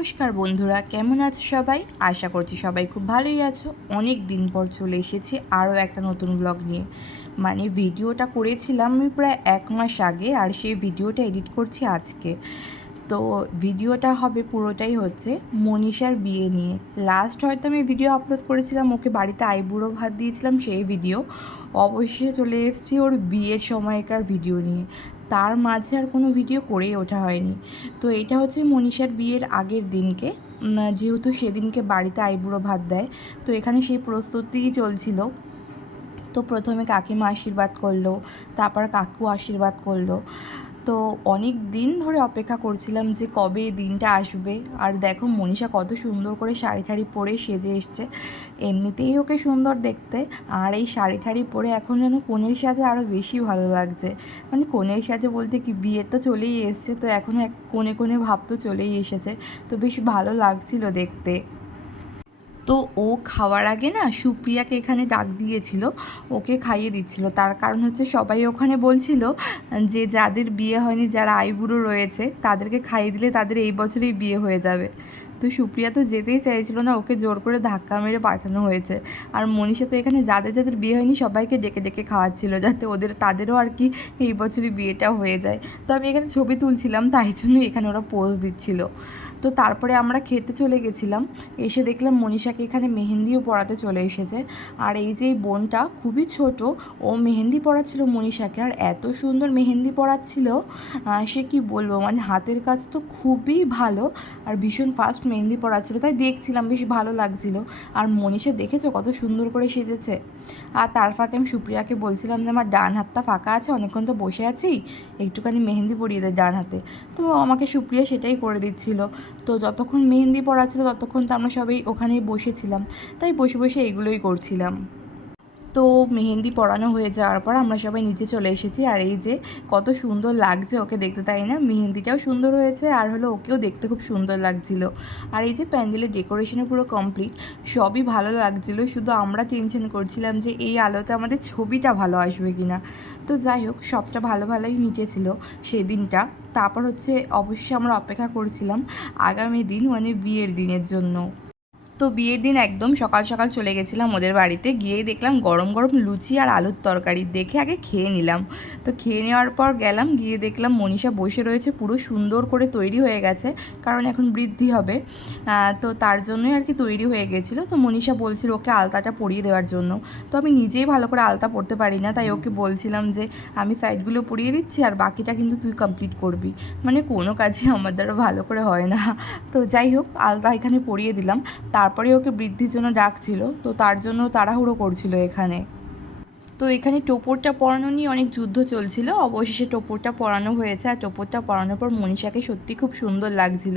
নমস্কার বন্ধুরা, কেমন আছো সবাই? আশা করছি সবাই খুব ভালোই আছো। অনেক দিন পর চলে এসেছি আরও একটা নতুন ব্লগ নিয়ে। ভিডিওটা করেছিলাম আমি প্রায় 1 মাস আগে, আর সেই ভিডিওটা এডিট করছি আজকে। তো ভিডিওটা হবে পুরোটাই হচ্ছে মনীষার বিয়ে নিয়ে। লাস্ট হয়তো আমি ভিডিও আপলোড করেছিলাম, ওকে বাড়িতে আইবুড়ো ভাত দিয়েছিলাম সেই ভিডিও। অবশ্যই চলে এসেছি ওর বিয়ের সময়কার ভিডিও নিয়ে। তার মাঝে আর কোনো ভিডিও করেই ওঠা হয়নি। তো এটা হচ্ছে মনীষার বিয়ের আগের দিনকে, যেহেতু সেদিনকে বাড়িতে আইবুড়ো ভাত দেয়, তো এখানে সেই প্রস্তুতিই চলছিল। তো প্রথমে কাকিমা আশীর্বাদ করলো, তারপর কাকু আশীর্বাদ করলো। তো অনেক দিন ধরে অপেক্ষা করছিলাম যে কবে এই দিনটা আসবে। আর দেখো মনীষা কত সুন্দর করে শাড়ি ঠাড়ি পরে সেজে এসছে। এমনিতেই ওকে সুন্দর দেখতে, আর এই শাড়ি ঠাড়ি পরে এখন যেন কনের সাজে আরও বেশি ভালো লাগছে। কনের সাজে বলতে কি, বিয়ে তো চলেই এসছে, তো এখন এক কোণে কোণে ভাব তো চলেই এসেছে। তো বেশ ভালো লাগছিল দেখতে। তো ও খাওয়ার আগে না সুপ্রিয়াকে এখানে ডাক দিয়েছিল, ওকে খাইয়ে দিচ্ছিল। তার কারণ হচ্ছে সবাই ওখানে বলছিল যে যাদের বিয়ে হয়নি, যারা আইবুড়ো রয়েছে, তাদেরকে খাইয়ে দিলে তাদের এই বছরেই বিয়ে হয়ে যাবে। তো সুপ্রিয়া তো যেতেই চাইছিল না, ওকে জোর করে ধাক্কা মেরে পাঠানো হয়েছে। আর মনীষা তো এখানে যাদের যাদের বিয়ে হয়নি সবাইকে ডেকে ডেকে খাওয়াচ্ছিল, যাতে তাদেরও আর কি এই বছরই বিয়েটা হয়ে যায়। তো আমি এখানে ছবি তুলছিলাম, তাই জন্য এখানে ওরা পোজ দিচ্ছিল। তো তারপরে আমরা খেতে চলে গেছিলাম। এসে দেখলাম মনীষাকে এখানে মেহেন্দিও পরাতে চলে এসেছে। আর এই যে বোনটা খুবই ছোট, ও মেহেন্দি পরাচ্ছিল মনীষাকে, আর এত সুন্দর মেহেন্দি পরাচ্ছিল, সে কি বলবো, হাতের কাজ তো খুবই ভালো, আর ভীষণ ফাস্ট মেহেন্দি পরাচ্ছিল, তাই দেখছিলাম বেশ ভালো লাগছিল। আর মনীষা দেখেছো কত সুন্দর করে সেজেছে। আর তার ফাঁকে আমি সুপ্রিয়াকে বলছিলাম যে আমার ডান হাতটা ফাঁকা আছে, অনেকক্ষণ তো বসে আছি, একটুখানি মেহেন্দি পরিয়ে দেয় ডান হাতে। তো আমাকে সুপ্রিয়া সেটাই করে দিচ্ছিল। তো যতক্ষণ মেহেন্দি পড়া ছিল ততক্ষণ তো আমরা সবাই ওখানেই বসেছিলাম, তাই বসে বসে এগুলোই করছিলাম। তো মেহেন্দি পরানো হয়ে যাওয়ার পর আমরা সবাই নিচে চলে এসেছি। আর এই যে কত সুন্দর লাগছে ওকে দেখতে, তাই না? মেহেন্দিটাও সুন্দর হয়েছে, আর হলো ওকেও দেখতে খুব সুন্দর লাগছিল। আর এই যে প্যান্ডেলের ডেকোরেশনও পুরো কমপ্লিট, সবই ভালো লাগছিল। শুধু আমরা টেনশন করছিলাম যে এই আলোতে আমাদের ছবিটা ভালো আসবে কি না। তো যাই হোক, সবটা ভালো ভালোই মিটেছিল সেদিনটা। তারপর হচ্ছে অবশ্যই আমরা অপেক্ষা করছিলাম আগামী দিন, বিয়ের দিনের জন্য। তো বিয়ের দিন একদম সকাল সকাল চলে গেছিলাম ওদের বাড়িতে। গিয়েই দেখলাম গরম গরম লুচি আর আলুর তরকারি, দেখে আগে খেয়ে নিলাম। তো খেয়ে নেওয়ার পর গেলাম, গিয়ে দেখলাম মনীষা বসে রয়েছে, পুরো সুন্দর করে তৈরি হয়ে গেছে, কারণ এখন বৃদ্ধি হবে। তো তার জন্যই আর কি তৈরি হয়ে গেছিলো। তো মনীষা বলছিল ওকে আলতাটা পরিয়ে দেওয়ার জন্য। তো আমি নিজেই ভালো করে আলতা পরতে পারি না, তাই ওকে বলছিলাম যে আমি সাইডগুলো পরিয়ে দিচ্ছি, আর বাকিটা কিন্তু তুই কমপ্লিট করবি। কোনো কাজই আমার দ্বারা ভালো করে হয় না। তো যাই হোক, আলতা এখানে পরিয়ে দিলাম। তারপরে ওকে বৃদ্ধির জন্য ডাকছিল, তো তার জন্য তাড়াহুড়ো করছিল এখানে। তো এখানে টোপরটা পরানো নিয়ে অনেক যুদ্ধ চলছিল, অবশেষে টোপরটা পরানো হয়েছে। আর টোপরটা পরানোর পর মনীষাকে সত্যি খুব সুন্দর লাগছিল।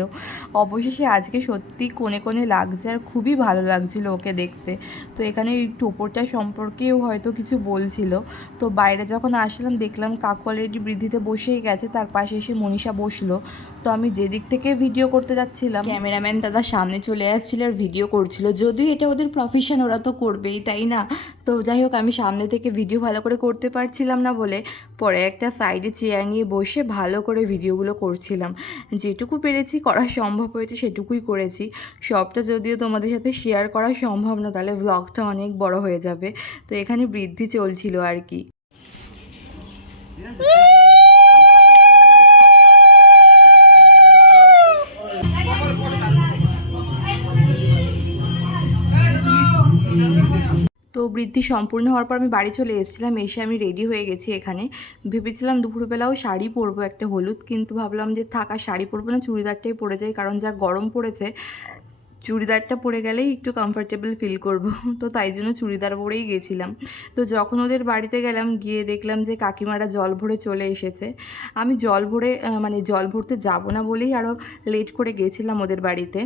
অবশেষে আজকে সত্যি কোণে কোণে লাগছে, আর খুবই ভালো লাগছিল ওকে দেখতে। তো এখানে এই টোপরটা সম্পর্কেও হয়তো কিছু বলছিল। তো বাইরে যখন আসলাম দেখলাম কাকু অলরেডি বৃদ্ধিতে বসেই গেছে, তার পাশে এসে মনীষা বসলো। তো আমি যেদিক থেকে ভিডিও করতে যাচ্ছিলাম, ক্যামেরাম্যান দাদা সামনে চলে আসছিল আর ভিডিও করছিল। যদিও এটা ওদের প্রফেশন, ওরা তো করবেই, তাই না? তো যাই হোক, আমি সামনে থেকে ভিডিও ভালো করে করতে পারছিলাম না বলে পরে একটা সাইডে চেয়ার নিয়ে বসে ভালো করে ভিডিওগুলো করছিলাম। যেটুকু পেরেছি করা সম্ভব হয়েছে সেটুকুই করেছি। সবটা যদিও তোমাদের সাথে শেয়ার করা সম্ভব না, তাহলে ব্লগটা অনেক বড় হয়ে যাবে। তো এখানে বৃদ্ধি চলছিল আর কি। তো বৃদ্ধি সম্পূর্ণ হওয়ার পর আমি বাড়ি চলে এসেছিলাম। এসে আমি রেডি হয়ে গেছি এখানে। ভেবেছিলাম দুপুরবেলাও শাড়ি পরবো একটা হলুদ, কিন্তু ভাবলাম যে থাকা শাড়ি পরবো না, চুড়িদারটাই পরে যাই, কারণ যা গরম পড়েছে চুড়িদারটা পরে গেলেই একটু কমফর্টেবল ফিল করব। তো তাই জন্য চুড়িদার পরেই গেছিলাম। তো যখন ওদের বাড়িতে গেলাম, গিয়ে দেখলাম যে কাকিমারা জল ভরে চলে এসেছে। আমি জল ভরে জল ভরতে যাব না বলেই আরও লেট করে গেছিলাম ওদের বাড়িতে।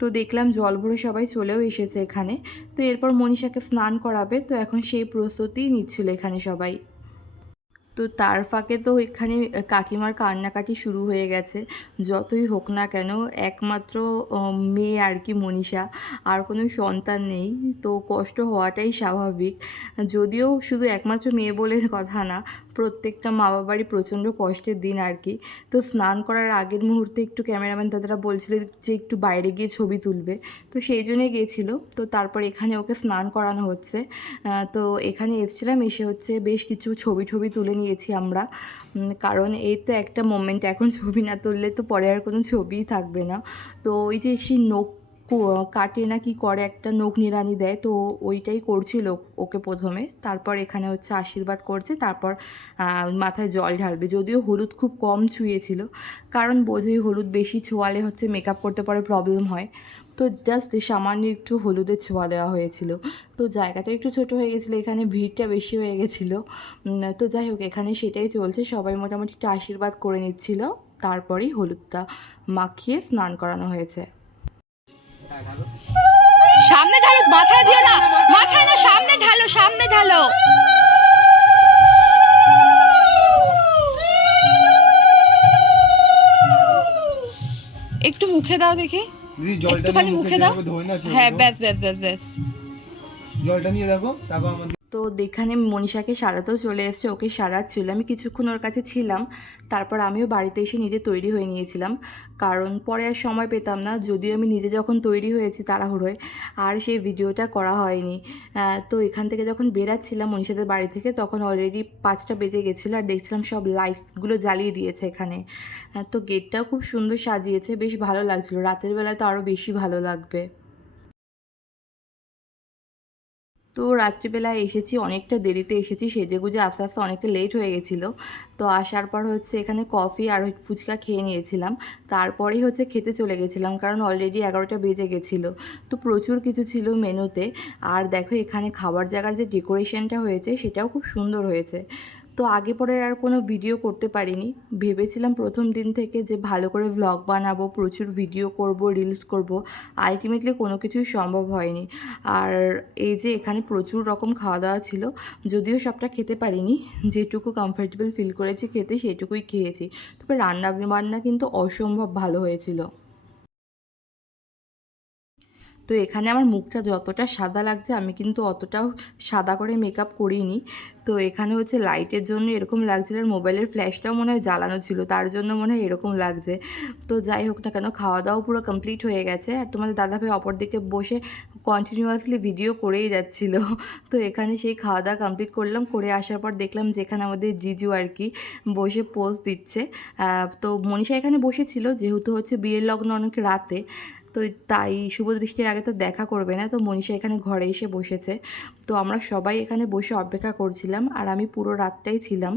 তো দেখলাম জল ভরে সবাই চলেও এসেছে এখানে। তো এরপর মনীষাকে স্নান করাবে, তো এখন সেই প্রস্তুতিই নিচ্ছিল এখানে সবাই। তো তার ফাঁকে তো এখানে কাকিমার কান্নাকাটি শুরু হয়ে গেছে। যতই হোক না কেন, একমাত্র মেয়ে আর কি মনীষা, আর কোনো সন্তান নেই, তো কষ্ট হওয়াটাই স্বাভাবিক। যদিও শুধু একমাত্র মেয়ে বলে কথা না, প্রত্যেকটা মা বাবারই প্রচণ্ড কষ্টের দিন আর কি। তো স্নান করার আগের মুহূর্তে একটু ক্যামেরাম্যান দাদারা বলছিল যে একটু বাইরে গিয়ে ছবি তুলবে, তো সেই জন্যই গিয়েছিল। তো তারপর এখানে ওকে স্নান করানো হচ্ছে। তো এখানে এসেছিলাম, এসে হচ্ছে বেশ কিছু ছবি টবি তুলে নিয়েছি আমরা, কারণ এই তো একটা মোমেন্ট, এখন ছবি না তুললে তো পরে আর কোনো ছবিই থাকবে না। তো ওই যে সেই নখ কাটে না কি করে, একটা নখ নিড়ানি দেয়, তো ওইটাই করছিল ওকে প্রথমে। তারপর এখানে হচ্ছে আশীর্বাদ করছে, তারপর মাথায় জল ঢালবে। যদিও হলুদ খুব কম ছুঁয়েছিল, কারণ বোঝোই হলুদ বেশি ছোঁয়ালে হচ্ছে মেকআপ করতে পরে প্রবলেম হয়। তো জাস্ট সামান্য একটু হলুদের ছোঁয়া দেওয়া হয়েছিল। তো জায়গাটা একটু ছোট হয়ে গেছিলো, এখানে ভিড়টা বেশি হয়ে গেছিলো। তো যাই হোক, এখানে সেটাই চলছে, সবাই মোটামুটি একটু আশীর্বাদ করে নিচ্ছিল, তারপরেই হলুদটা মাখিয়ে স্নান করানো হয়েছে। সামনে ঢালো, মাথায় দিও না, মাথায় না, সামনে ঢালো, সামনে ঢালো। একটু মুখে দাও দেখি, একটুখানি মুখে দাও। হ্যাঁ, ব্যাস ব্যাস ব্যাস ব্যাস, জলটা নিয়ে দেখো। তারপর তো এখানে মনীষাকে সাজাতেও চলে এসছে, ওকে সাজাচ্ছিল, আমি কিছুক্ষণ ওর কাছে ছিলাম। তারপর আমিও বাড়িতে এসে নিজে তৈরি হয়ে নিয়েছিলাম, কারণ পরে আর সময় পেতাম না। যদিও আমি নিজে যখন তৈরি হয়েছি তাড়াহুড়োয়, আর সেই ভিডিওটা করা হয়নি। তো এখান থেকে যখন বেরাচ্ছিলাম মনীষাদের বাড়ি থেকে, তখন অলরেডি 5টা বেজে গেছিলো, আর দেখছিলাম সব লাইটগুলো জ্বালিয়ে দিয়েছে এখানে। তো গেটটাও খুব সুন্দর সাজিয়েছে, বেশ ভালো লাগছিলো। রাতের বেলায় তো আরও বেশি ভালো লাগবে। তো রাত্রিবেলায় এসেছি, অনেকটা দেরিতে এসেছি, সেজেগুজে আস্তে আস্তে অনেকটা লেট হয়ে গেছিলো। তো আসার পর হচ্ছে এখানে কফি আর ফুচকা খেয়ে নিয়েছিলাম, তারপরেই হচ্ছে খেতে চলে গেছিলাম, কারণ অলরেডি 11টা বেজে গেছিলো। তো প্রচুর কিছু ছিল মেনুতে। আর দেখো এখানে খাবার জায়গার যে ডেকোরেশনটা হয়েছে সেটাও খুব সুন্দর হয়েছে। তো আগে পরে আর কোনো ভিডিও করতে পারিনি। ভেবেছিলাম প্রথম দিন থেকে যে ভালো করে ভ্লগ বানাবো, প্রচুর ভিডিও করব, রিলস করব, আলটিমেটলি কোনো কিছুই সম্ভব হয়নি। আর এই যে এখানে প্রচুর রকম খাওয়া দাওয়া ছিল, যদিও সবটা খেতে পারিনি, যেটুকু কমফর্টেবল ফিল করেছি খেতে সেটুকুই খেয়েছি। তবে রান্না বান্না কিন্তু অসম্ভব ভালো হয়েছিল। তো এখানে আমার মুখটা যতটা সাদা লাগছে, আমি কিন্তু অতটাও সাদা করে মেকআপ করিনি। তো এখানে হচ্ছে লাইটের জন্য এরকম লাগছিল, আর মোবাইলের ফ্ল্যাশটাও মনে হয় জ্বালানো ছিল, তার জন্য মনে হয় এরকম লাগছে। তো যাই হোক না কেন, খাওয়া দাওয়া পুরো কমপ্লিট হয়ে গেছে, আর তোমাদের দাদাভাই অপর দিকে বসে কন্টিনিউয়াসলি ভিডিও করেই যাচ্ছিল। তো এখানে সেই খাওয়া দাওয়া কমপ্লিট করলাম, করে আসার পর দেখলাম যে এখানে আমাদের জিজু আর কি বসে পোজ দিচ্ছে। তো মনীষা এখানে বসেছিল, যেহেতু হচ্ছে বিয়ের লগ্ন অনেক রাতে, তো তাই শুভ দৃষ্টির আগে তো দেখা করবে না, তো মনীষা এখানে ঘরে এসে বসেছে। তো আমরা সবাই এখানে বসে অপেক্ষা করছিলাম, আর আমি পুরো রাতটাই ছিলাম,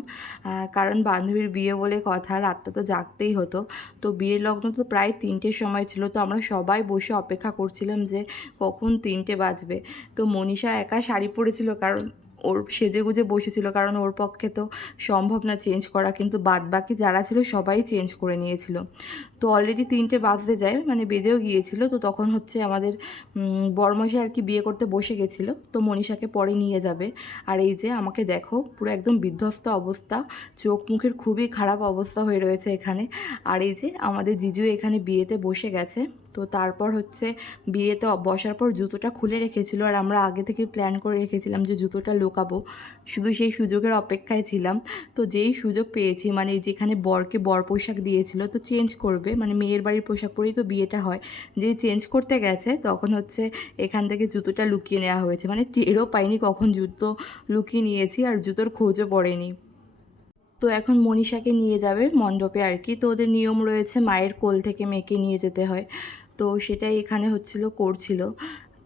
কারণ বান্ধবীর বিয়ে বলে কথা, রাতটা তো জাগতেই হতো। তো বিয়ের লগ্ন তো প্রায় 3টের সময় ছিল, তো আমরা সবাই বসে অপেক্ষা করছিলাম যে কখন 3টে বাজবে। তো মনীষা একা শাড়ি পরেছিল, কারণ ওর সেজেগুজে বসেছিল, কারণ ওর পক্ষে তো সম্ভব না চেঞ্জ করা, কিন্তু বাদবাকি যারা ছিল সবাই চেঞ্জ করে নিয়েছিল। তো অলরেডি 3টে বাজতে যায়, মানে বেজেও গিয়েছিল। তো তখন হচ্ছে আমাদের বরমশাই আর কি বিয়ে করতে বসে গেছিলো, তো মনীষাকে পরে নিয়ে যাবে। আর এই যে আমাকে দেখো, পুরো একদম বিধ্বস্ত অবস্থা, চোখ মুখের খুবই খারাপ অবস্থা হয়ে রয়েছে এখানে। আর এই যে আমাদের জিজু এখানে বিয়েতে বসে গেছে। তো তারপর হচ্ছে বিয়েতে বসার পর জুতোটা খুলে রেখেছিল, আর আমরা আগে থেকে প্ল্যান করে রেখেছিলাম যে জুতোটা লুকাবো, শুধু সেই সুযোগের অপেক্ষায় ছিলাম। তো যেই সুযোগ পেয়েছি, মানে যেখানে বরকে বর পোশাক দিয়েছিল তো চেঞ্জ করবে, মানে মেয়ের বাড়ির পোশাক পরেই তো বিয়েটা হয়, যেই চেঞ্জ করতে গেছে তখন হচ্ছে এখান থেকে জুতোটা লুকিয়ে নেওয়া হয়েছে, মানে টেরও পাইনি কখন জুতো লুকিয়ে নিয়েছি, আর জুতোর খোঁজও পড়েনি। তো এখন মনীষাকে নিয়ে যাবে মণ্ডপে আর কি, তো ওদের নিয়ম রয়েছে মায়ের কোল থেকে মেয়েকে নিয়ে যেতে হয়, তো সেটাই এখানে করছিল।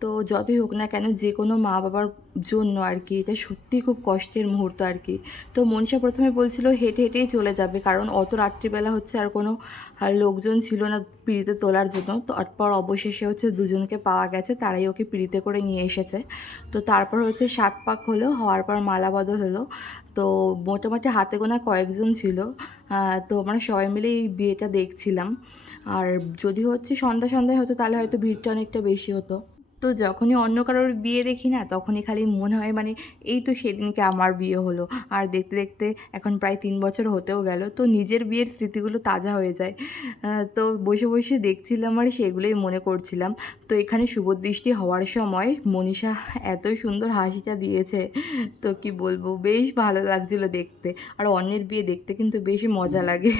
তো যতই হোক না কেন, যে কোনো মা বাবার জন্য আর কি এটা সত্যিই খুব কষ্টের মুহূর্ত আর কি। তো মনীষা প্রথমে বলছিল হেঁটে হেঁটেই চলে যাবে, কারণ অত রাত্রিবেলা হচ্ছে আর কোনো লোকজন ছিল না পিঁড়িতে তোলার জন্য। তো তারপর অবশেষে হচ্ছে দুজনকে পাওয়া গেছে, তারাই ওকে পিঁড়িতে করে নিয়ে এসেছে। তো তারপর হচ্ছে 7 পাক হলো, হওয়ার পর মালা বদল হলো। তো মোটামুটি হাতে গোনা কয়েকজন ছিল। তো আমরা সবাই মিলে এই বিয়েটা দেখছিলাম। আর যদি হচ্ছে সন্ধ্যায় হতো তাহলে হয়তো ভিড়টা অনেকটা বেশি হতো। তো যখনই অন্য কারোর বিয়ে দেখি না, তখনই খালি মনে হয় মানে এই তো সেদিনকে আমার বিয়ে হলো। আর দেখতে দেখতে এখন প্রায় 3 বছর হতেও গেল, তো নিজের বিয়ের স্মৃতিগুলো তাজা হয়ে যায়। তো বসে বসে দেখছিলাম আর সেগুলোই মনে করছিলাম। তো এখানে শুভদৃষ্টি হওয়ার সময় মনীষা এত সুন্দর হাসিটা দিয়েছে, তো কি বলবো, বেশ ভালো লাগছিল দেখতে। আর অন্যের বিয়ে দেখতে কিন্তু বেশ মজা লাগে,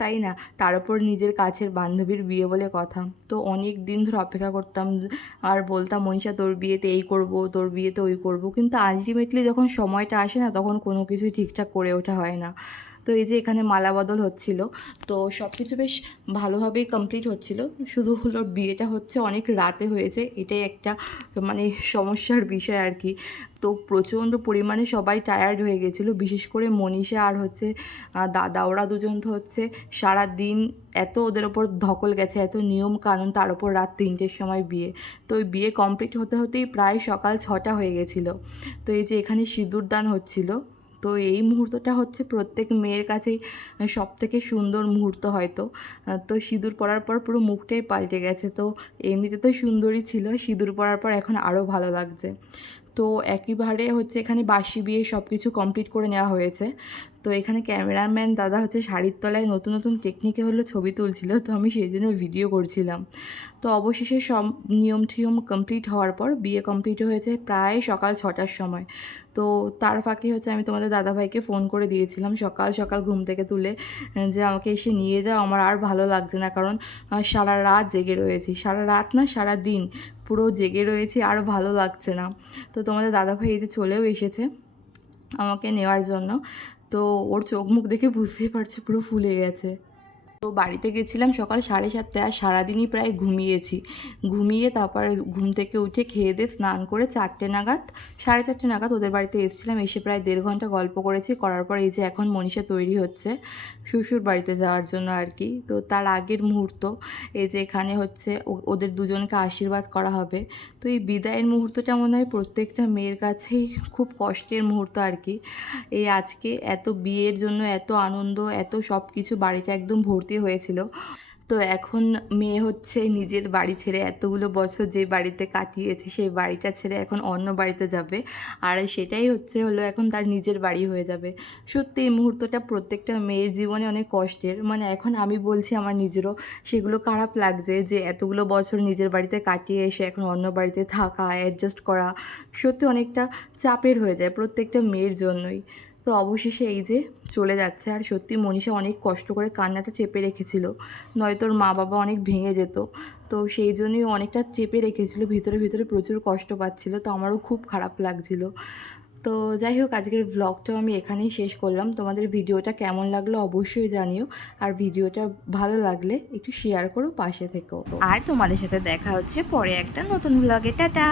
তাই না? তার উপর নিজের কাছের বান্ধবীর বিয়ে বলে কথা। তো অনেক দিন ধরে অপেক্ষা করতাম আর বলতাম, মনীষা তোর বিয়েতে এই করব, তোর বিয়েতে ওই করব, কিন্তু আলটিমেটলি যখন সময়টা আসে না, তখন কোনো কিছুই ঠিকঠাক করে ওঠা হয় না। তো এই যে এখানে মালা বদল হচ্ছিল, তো সব কিছু বেশ ভালোভাবেই কমপ্লিট হচ্ছিল। শুধু হলো বিয়েটা হচ্ছে অনেক রাতে হয়েছে, এটাই একটা মানে সমস্যার বিষয় আর কি। তো প্রচণ্ড পরিমাণে সবাই টায়ার্ড হয়ে গেছিলো, বিশেষ করে মনীষা আর হচ্ছে দাদা, ওরা দুজন তো হচ্ছে সারা দিন এত ওদের ওপর ধকল গেছে, এত নিয়ম কানুন, তার ওপর রাত 3টের সময় বিয়ে। তো ওই বিয়ে কমপ্লিট হতে হতেই প্রায় সকাল 6টা হয়ে গেছিলো। তো এই যে এখানে সিঁদুরদান হচ্ছিল, তো এই মুহূর্তটা হচ্ছে প্রত্যেক মেয়ের কাছেই সবথেকে সুন্দর মুহূর্ত হয়তো। তো সিঁদুর পরার পর পুরো মুখটাই পাল্টে গেছে। তো এমনিতে তো সুন্দরই ছিল, সিঁদুর পরার পর এখন আরও ভালো লাগছে। তো একইবারে হচ্ছে এখানে বাসি বিয়ে সব কিছু কমপ্লিট করে নেওয়া হয়েছে। তো এখানে ক্যামেরাম্যান দাদা হচ্ছে শাড়ির তলায় নতুন নতুন টেকনিকে হলো ছবি তুলছিল, তো আমি সেই জন্য ভিডিও করছিলাম। তো অবশেষে সব নিয়ম টিয়ম কমপ্লিট হওয়ার পর বিয়ে কমপ্লিট হয়েছে প্রায় সকাল 6টার সময়। তো তার ফাঁকে হচ্ছে আমি তোমাদের দাদাভাইকে ফোন করে দিয়েছিলাম সকাল সকাল ঘুম থেকে তুলে, যে আমাকে এসে নিয়ে যাও, আমার আর ভালো লাগছে না, কারণ সারা রাত জেগে রয়েছি, সারা রাত না সারা দিন পুরো জেগে রয়েছি, আর ভালো লাগছে না। তো তোমাদের দাদাভাই এই যে চলেও এসেছে আমাকে নেওয়ার জন্য। তো ওর চোখ মুখ দেখে বুঝতেই পারছে পুরো ফুলে গেছে। তো বাড়িতে গেছিলাম সকাল 7:30, আর সারাদিনই প্রায় ঘুমিয়েছি। ঘুমিয়ে তারপর ঘুম থেকে উঠে খেয়ে দিয়ে স্নান করে 4টে নাগাদ, 4:30 নাগাদ ওদের বাড়িতে এসেছিলাম। এসে প্রায় 1.5 ঘন্টা গল্প করেছি, করার পর এই যে এখন মনীষা তৈরি হচ্ছে শ্বশুর বাড়িতে যাওয়ার জন্য আর কি। তো তার আগের মুহূর্ত, এই যে এখানে হচ্ছে ওদের দুজনকে আশীর্বাদ করা হবে। তো এই বিদায়ের মুহূর্তটা মনে হয় প্রত্যেকটা মেয়ের কাছেই খুব কষ্টের মুহূর্ত আর কি। এই আজকে এত বিয়ের জন্য এত আনন্দ, এত সব কিছু, বাড়িটা একদম ভর্তি হয়েছিল। তো এখন মেয়ে হচ্ছে নিজের বাড়ি ছেড়ে, এতগুলো বছর যে বাড়িতে কাটিয়েছে সেই বাড়িটা ছেড়ে এখন অন্য বাড়িতে যাবে, আর সেটাই হলো এখন তার নিজের বাড়ি হয়ে যাবে। সত্যি এই মুহূর্তটা প্রত্যেকটা মেয়ের জীবনে অনেক কষ্টের। মানে এখন আমি বলছি, আমার নিজেরও সেগুলো খারাপ লাগছে যে এতগুলো বছর নিজের বাড়িতে কাটিয়ে এসে এখন অন্য বাড়িতে থাকা, অ্যাডজাস্ট করা সত্যি অনেকটা চাপের হয়ে যায় প্রত্যেকটা মেয়ের জন্যই। তো অবশেষে এই যে চলে যাচ্ছে, আর সত্যি মনীষা অনেক কষ্ট করে কান্নাটা চেপে রেখেছিল, নয়তো ওর মা বাবা অনেক ভেঙে যেত। তো সেই জন্যই অনেকটা চেপে রেখেছিল, ভিতরে ভিতরে প্রচুর কষ্ট পাচ্ছিল, তো আমারও খুব খারাপ লাগছিল। তো যাই হোক, আজকের ব্লগটাও আমি এখানেই শেষ করলাম। তোমাদের ভিডিওটা কেমন লাগলো অবশ্যই জানিও, আর ভিডিওটা ভালো লাগলে একটু শেয়ার করো, পাশে থেকো। আর তোমাদের সাথে দেখা হচ্ছে পরে একটা নতুন ব্লগে। টাটা।